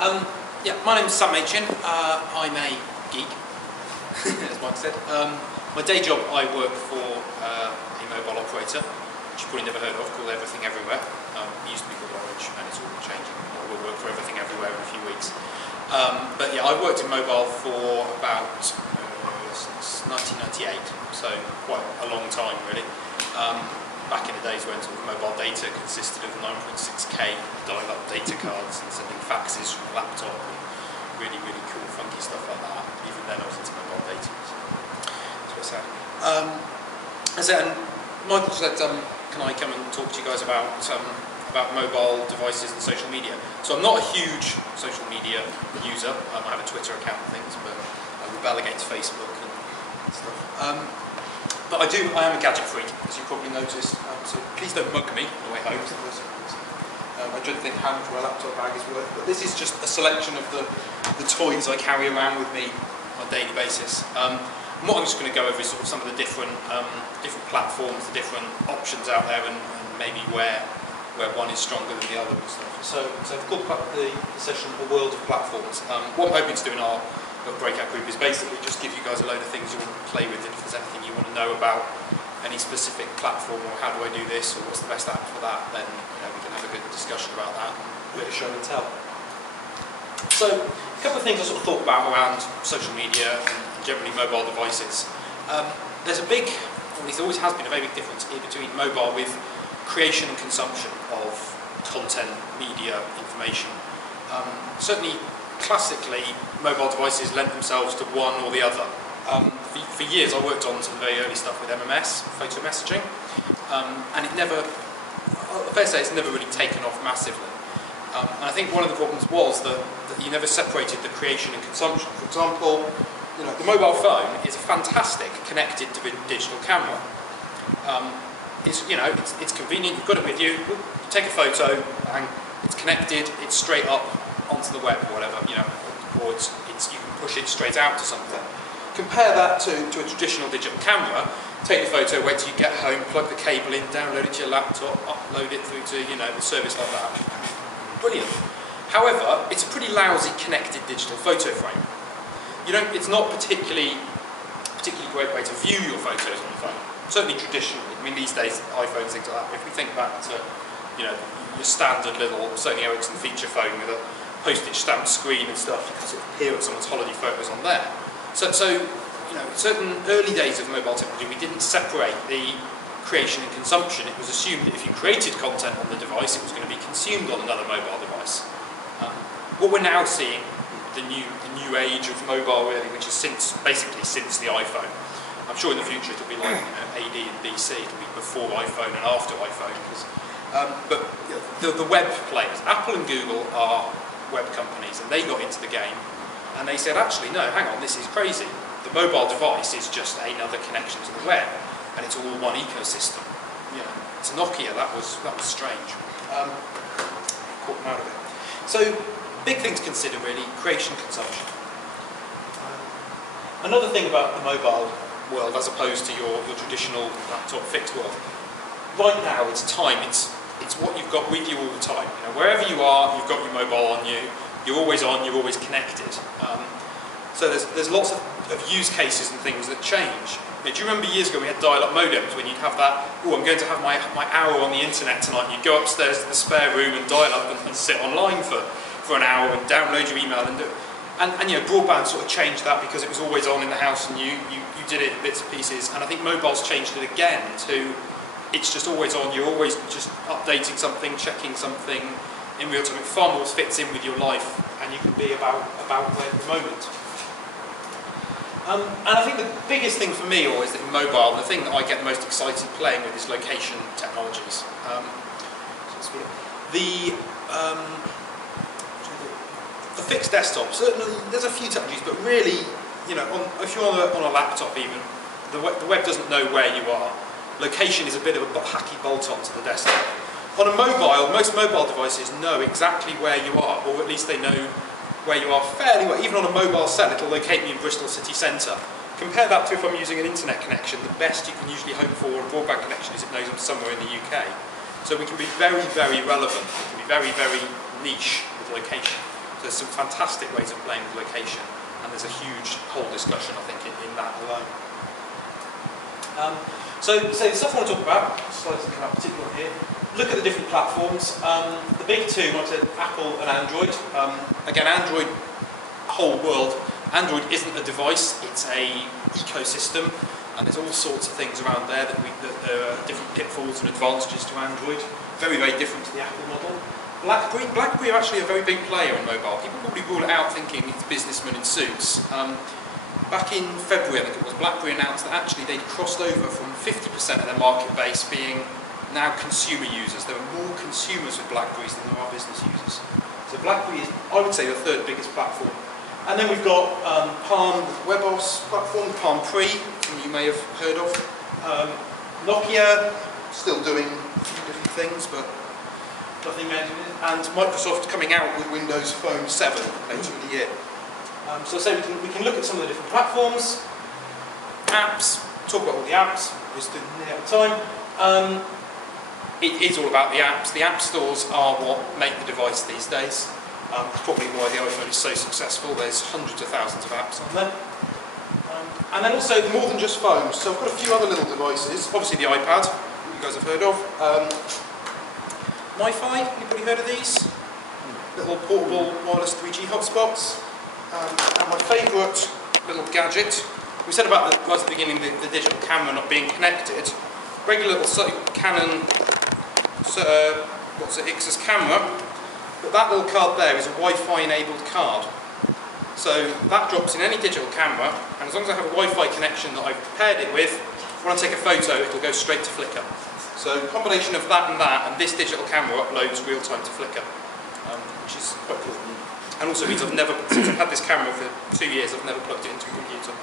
Yeah, my name's Machin. I'm a geek, as Mike said. My day job, I work for a mobile operator, which you've probably never heard of, called Everything Everywhere. It used to be called Orange, and it's all changing. We'll work for Everything Everywhere in a few weeks. But yeah, I've worked in mobile for about since 1998, so quite a long time really. Back in the days when sort of mobile data consisted of 9.6K dial-up data cards and sending faxes from a laptop and really, really cool, funky stuff like that. Even then I was into mobile data, so that's what's sad. And Michael said, can I come and talk to you guys about mobile devices and social media? So I'm not a huge social media user. I have a Twitter account and things, but I rebel against Facebook and stuff. But I am a gadget freak, as you probably noticed, so please don't mug me on the way home. I don't think how much my laptop bag is worth, but this is just a selection of the toys I carry around with me on a daily basis. And what I'm just going to go over is sort of some of the different platforms, the different options out there, and maybe where one is stronger than the other and stuff. So I've called the session "A World of Platforms." What I'm hoping to do in our breakout group is basically just give you guys a load of things you want to play with, and if there's anything you want to know about any specific platform, or how do I do this, or what's the best app for that, then we can have a good discussion about that, a bit of show and tell. So a couple of things I sort of thought about around social media and generally mobile devices. There's a big, or at least there always has been a very big difference between mobile with creation and consumption of content, media, information. Certainly classically, mobile devices lent themselves to one or the other. For years I worked on some very early stuff with MMS, photo messaging, and it never, fair to say, it's never really taken off massively. And I think one of the problems was that you never separated the creation and consumption. For example, the mobile phone is fantastic connected to a digital camera. It's convenient, you've got it with you, take a photo, and it's connected, it's straight up onto the web or whatever, or you can push it straight out to something. Compare that to a traditional digital camera. Take the photo, wait till you get home, plug the cable in, download it to your laptop, upload it through to the service like that. Brilliant. However, it's a pretty lousy connected digital photo frame. It's not particularly great way to view your photos on the phone. Certainly traditionally. I mean, these days iPhones, things like that. If we think back to your standard little Sony Ericsson feature phone with a postage stamp screen and stuff, you can sort of peer at someone's holiday photos on there. So certain early days of mobile technology, we didn't separate the creation and consumption. It was assumed that if you created content on the device, it was going to be consumed on another mobile device. What we're now seeing, the new age of mobile really, which is basically since the iPhone. I'm sure in the future it'll be like AD and BC, it'll be before iPhone and after iPhone. But the web players, Apple and Google are web companies, and they got into the game and they said, actually no, hang on, this is crazy. The mobile device is just another connection to the web, and it's all one ecosystem. It's Nokia, that was strange. Caught them out of it. So big thing to consider really, creation, consumption. Another thing about the mobile world as opposed to your traditional laptop fixed world. Right now it's time, it's what you've got with you all the time. Wherever you are, you've got your mobile on you, you're always on, you're always connected. So there's lots of use cases and things that change. Do you remember years ago we had dial-up modems when you'd have that, I'm going to have my hour on the internet tonight, and you'd go upstairs to the spare room and dial up and sit online for an hour and download your email and do it. And broadband sort of changed that because it was always on in the house and you did it in bits and pieces. And I think mobile's changed it again to it's just always on, you're always just updating something, checking something in real time. It far more fits in with your life and you can be about where at the moment. And I think the biggest thing for me always in mobile, the thing that I get the most excited playing with is location technologies. The fixed desktop, certainly there's a few technologies, but really, if you're on a laptop even, the web doesn't know where you are. Location is a bit of a hacky bolt-on to the desktop. On a mobile, most mobile devices know exactly where you are, or at least they know where you are fairly well. Even on a mobile cell, it'll locate me in Bristol city centre. Compare that to if I'm using an internet connection, the best you can usually hope for a broadband connection is it knows I'm somewhere in the UK. So we can be very, very relevant, we can be very, very niche with location. So there's some fantastic ways of playing with location, and there's a huge whole discussion, I think, in that alone. So the stuff I want to talk about, slides that come out particularly here, look at the different platforms. The big two, like I said, Apple and Android. Again, Android, whole world. Android isn't a device, it's a ecosystem, and there's all sorts of things around there that there are different pitfalls and advantages to Android. Very, very different to the Apple model. BlackBerry are actually a very big player in mobile. People probably rule it out thinking it's businessmen in suits. Back in February, I think it was, BlackBerry announced that actually they'd crossed over from 50% of their market base being now consumer users. There are more consumers with BlackBerries than there are business users. So BlackBerry is, I would say, the third biggest platform. And then we've got Palm WebOS platform, Palm Pre, something you may have heard of. Nokia, still doing a few different things, but nothing major. And Microsoft coming out with Windows Phone 7 later in the year. So I say we can look at some of the different platforms, apps, talk about all the apps, we're still near out of time. It is all about the apps. The app stores are what make the device these days. That's probably why the iPhone is so successful. There's hundreds of thousands of apps on there. And then also more than just phones. So I've got a few other little devices. Obviously the iPad, you guys have heard of. Wi-Fi, anybody heard of these? Little portable wireless 3G hotspots. And my favourite little gadget, we said about right at the beginning the digital camera not being connected. Regular little Canon, Ixus camera, but that little card there is a Wi-Fi enabled card. So that drops in any digital camera, and as long as I have a Wi-Fi connection that I've prepared it with, when I take a photo it will go straight to Flickr. So a combination of that and this digital camera uploads real time to Flickr, which is quite cool. And also means since I've had this camera for 2 years, I've never plugged it into a computer.